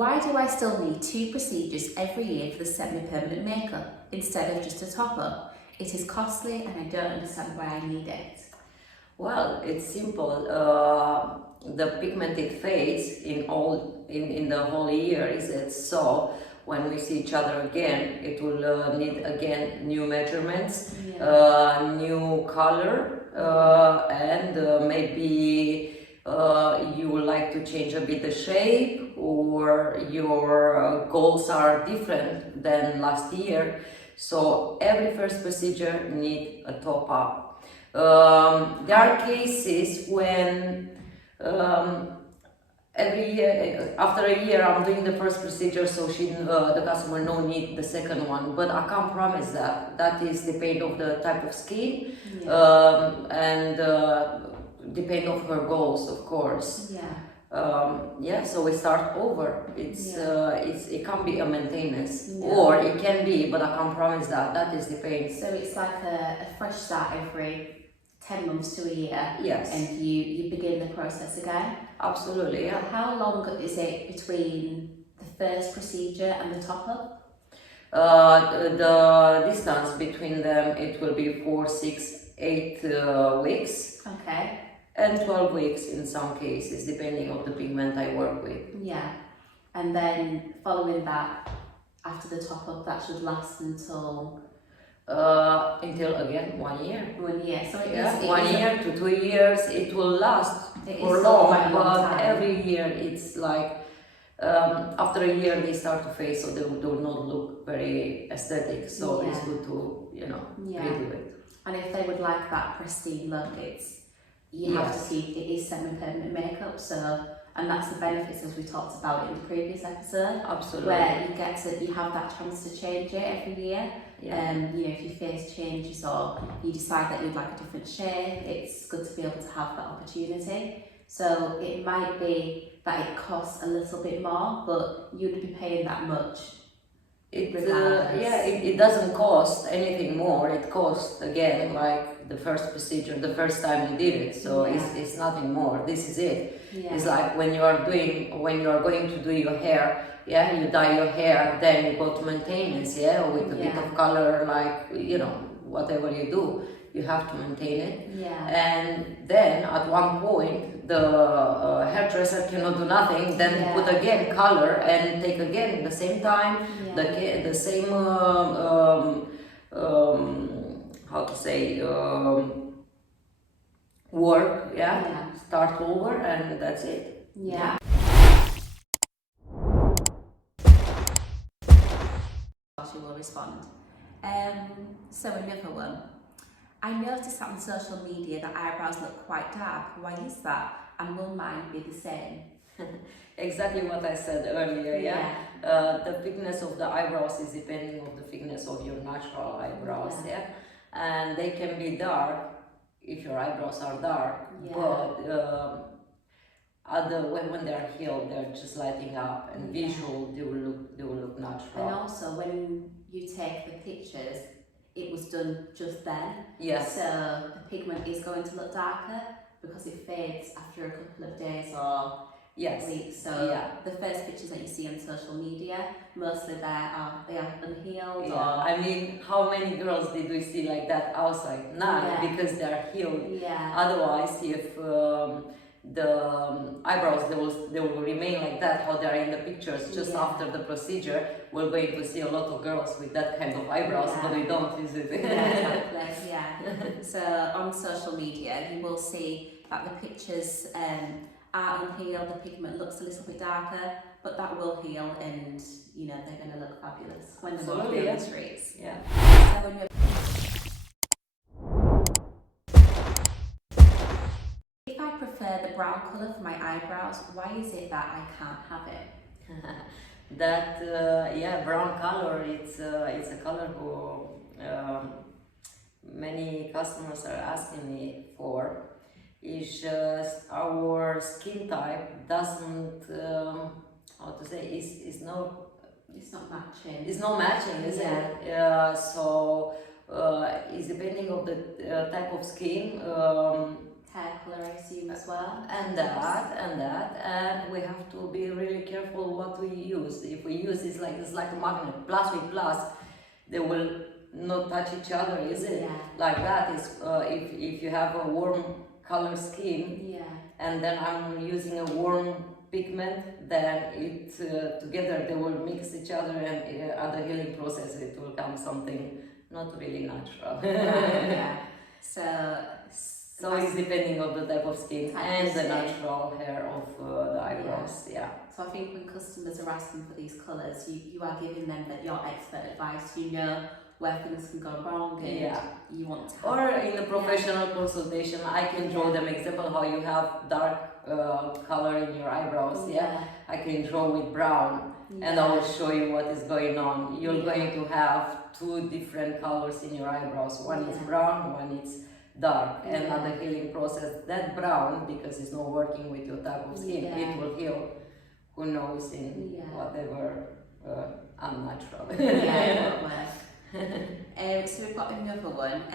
why do I still need 2 procedures every year for the semi-permanent makeup instead of just a top-up? It is costly and I don't understand why I need it. Well, it's simple. The pigmented fades in the whole year, is it? So when we see each other again, it will need again new measurements, new color, and maybe you would like to change a bit the shape, or your goals are different than last year. So every first procedure needs a top up. There are cases when every year, after a year, I'm doing the first procedure, so the customer no need the second one. But I can't promise that. That is depend of the type of skin, and depend of her goals, of course. So we start over. It can be a maintenance, or it can be, but I can't promise that. That is depends. So it's like a fresh start every 10 months to a year. Yes. And you begin the process again. Absolutely, yeah. How long is it between the first procedure and the top-up? The distance between them, it will be 4, 6, 8 weeks. Okay. And 12 weeks in some cases, depending on the pigment I work with. Yeah. And then following that, after the top-up, that should last until again 1 year. 1 year. So it is 1 year to 2 years, it will last for long, but every year it's like after a year they start to fade, so they do not look very aesthetic. So it's good to redo it. And if they would like that pristine look, you have to see it is semi-permanent makeup. And that's the benefits, as we talked about in the previous episode. Absolutely. Where you have that chance to change it every year. If your face changes or you decide that you'd like a different shade, it's good to be able to have that opportunity. So it might be that it costs a little bit more, but you'd be paying that much. It doesn't cost anything more. It costs again like the first procedure, the first time you did it. So it's nothing more. This is it. It's like when you are going to do your hair. You dye your hair, then you go to maintenance. With a bit of color, like whatever you do, you have to maintain it. And then at one point, the hairdresser cannot do nothing. Then put again color and take again the same time, the same how to say work. Start over, and that's it. She will respond. So another one. I noticed that on social media that eyebrows look quite dark. Why is that? And will mine be the same? Exactly what I said earlier. The thickness of the eyebrows is depending on the thickness of your natural eyebrows. And they can be dark if your eyebrows are dark, but when they are healed, they're just lighting up, and visual they will look natural. And also when you take the pictures, it was done just then. So the pigment is going to look darker because it fades after a couple of days or weeks. So the first pictures that you see on social media, mostly they are unhealed. I mean, how many girls did we see like that outside? None, because they are healed. Otherwise, if the eyebrows they will remain like that, how they are in the pictures just after the procedure, we're going to see a lot of girls with that kind of eyebrows, but we don't, is it? So on social media, you will see that the pictures are unhealed, the pigment looks a little bit darker, but that will heal, and they're going to look fabulous when they're walking on the streets. If I prefer the brown colour for my eyebrows, why is it that I can't have it? That brown color, it's a color who many customers are asking me for. It's just our skin type doesn't it's not matching. It's not matching, is it? So it's depending on the type of skin. hair colour, I assume, as well. And and we have to be really careful what we use. If we use it's like a magnet, plus with plus, they will not touch each other, is it? Yeah. Like that is if you have a warm color skin, Yeah. and then I'm using a warm pigment, then it together they will mix each other, and at the healing process it will come something not really natural. Yeah. So it's depending on the type of skin Type and of the skin. natural hair of the eyebrows. Yeah. So I think when customers are asking for these colours, you are giving them that your expert advice. You know where things can go wrong, and Yeah. you want to. Or in a professional consultation, I can draw them example how you have dark color in your eyebrows. Yeah. I can draw with brown, and I will show you what is going on. You're going to have two different colors in your eyebrows. One is brown, one is dark, and at the healing process, that brown, because it's not working with your type of skin, it will heal. Who knows in whatever unnatural. So we've got another one. I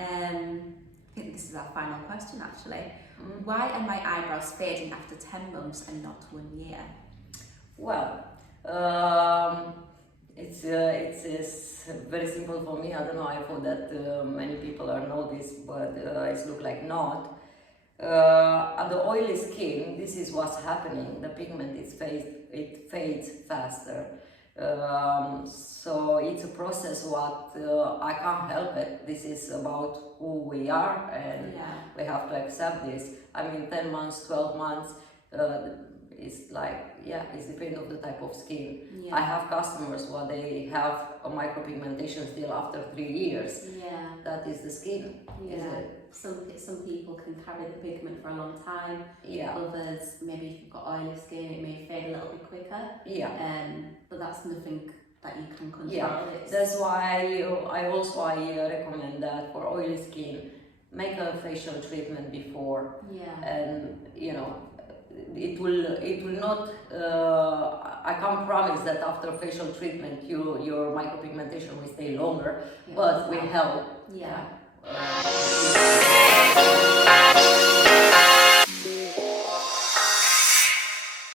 think this is our final question, actually. Why are my eyebrows fading after 10 months and not 1 year? Well, it's very simple for me. I don't know. I thought that many people know this, but it looks like not. At the oily skin, this is what's happening. The pigment it fades faster. So it's a process what I can't help it. This is about who we are, and we have to accept this. I mean, 10 months, 12 months, it's like, it's depending on the type of skin. I have customers where they have a micropigmentation still after 3 years. That is the skin. Is it? Some people can carry the pigment for a long time. Others, maybe if you've got oily skin, it may fade a little bit quicker. But that's nothing that you can control. That's why I recommend that for oily skin, make a facial treatment before. And it will not. I can't promise that after facial treatment your micropigmentation will stay longer, but will help.